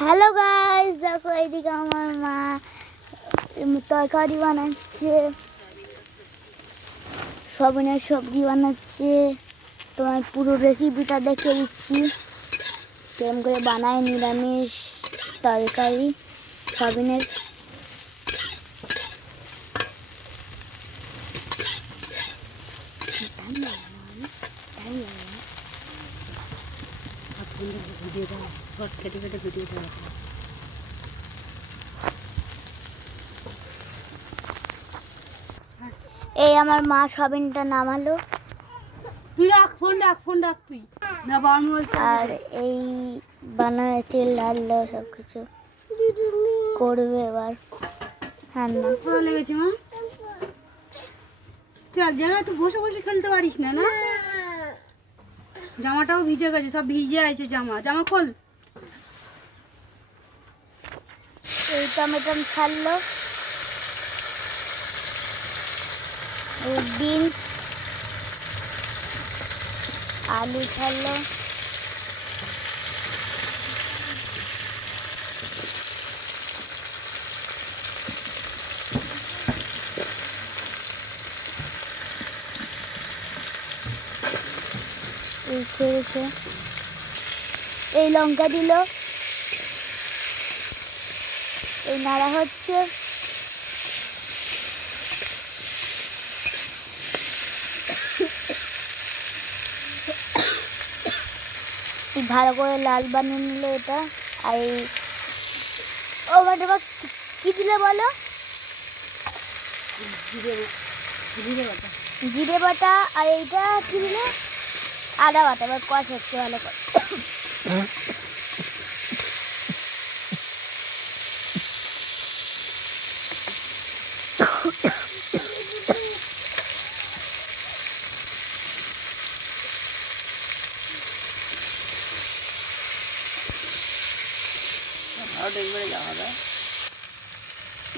Hello guys, দেখো এইদিকে আমার মা তরকারি বানাচ্ছে, সবিনের সবজি বানাচ্ছে। তোমার পুরো রেসিপিটা দেখে দিচ্ছি কেমন করে বানায় নিরামিষ তরকারি সবিনের। এই আমার মা সবিনটা নামালো। তুই রাখ, ফোন রাখ তুই না বারমল। আর এই বানায় তেল ঢাললো, সব কিছু করবে এবার রান্না। ভালো লেগেছে মা? তুই এক জায়গায় একটু বসে বসে খেলতে পারিস না? না, জামাটাও ভিজে গেছে, সব ভিজে আছে জামা খোল। এই টমেটো ছাড়লো, এই বিনস আলু ছাড়লো, এই ছেড়েছে, এই লঙ্কা দিল, এই নাড়া হচ্ছে। ভালো করে লাল বানিয়ে নিল এটা। আর এই ও ম্যাডাম কি দিলে বলো? জিরে বাটা। আর এইটা কি দিলে? আদা বাটা। এবার কষ হচ্ছে ভালো করে।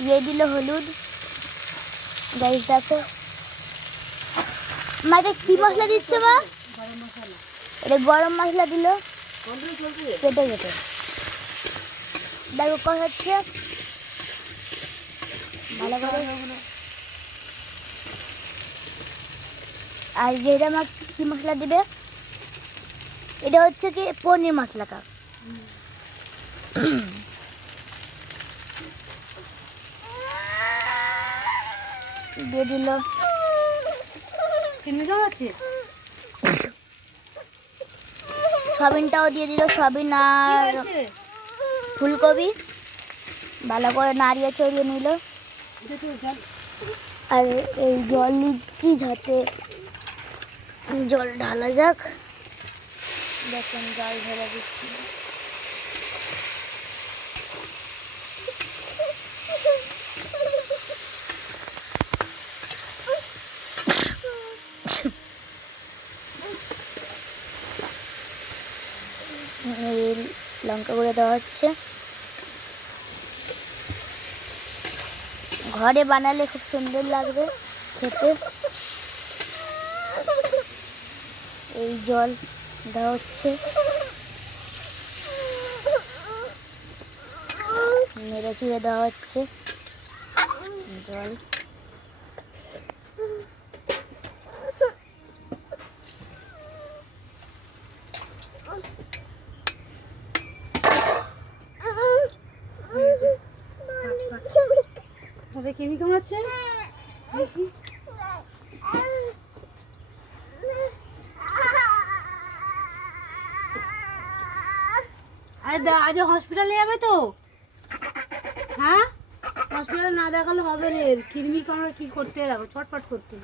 ये दिल हलुद गाइस, देखो माटे की मसला दिच्छे मा? এটা গরম মশলা দিল কেটে কেটে। দেখো কষাচ্ছে ভালো করে। আর যেটা মা কি মশলা দিবে, এটা হচ্ছে কি পনির মশলাটা দিয়ে দিল। সবিনটাও দিয়ে দিল, সবিন আর ফুলকপি ভালো করে নাড়িয়ে চড়িয়ে নিল। আর এই জল নিচ্ছি যাতে জল ঢালা যাক। দেখুন জল ঢেলে দিচ্ছি। এই লঙ্কা গুঁড়ো দেওয়া হচ্ছে। ঘরে বানালে খুব সুন্দর লাগবে খেতে। এই জল দেওয়া হচ্ছে, নেড়ে ছিঁড়ে দেওয়া হচ্ছে জল। কেমি কামড়াচ্ছে। আজ হসপিটালে যাবে তো? হ্যাঁ, হসপিটালে না দেখালে হবে রে। কৃমি কামড়া কি করতে, দেখো ছটফট করতে।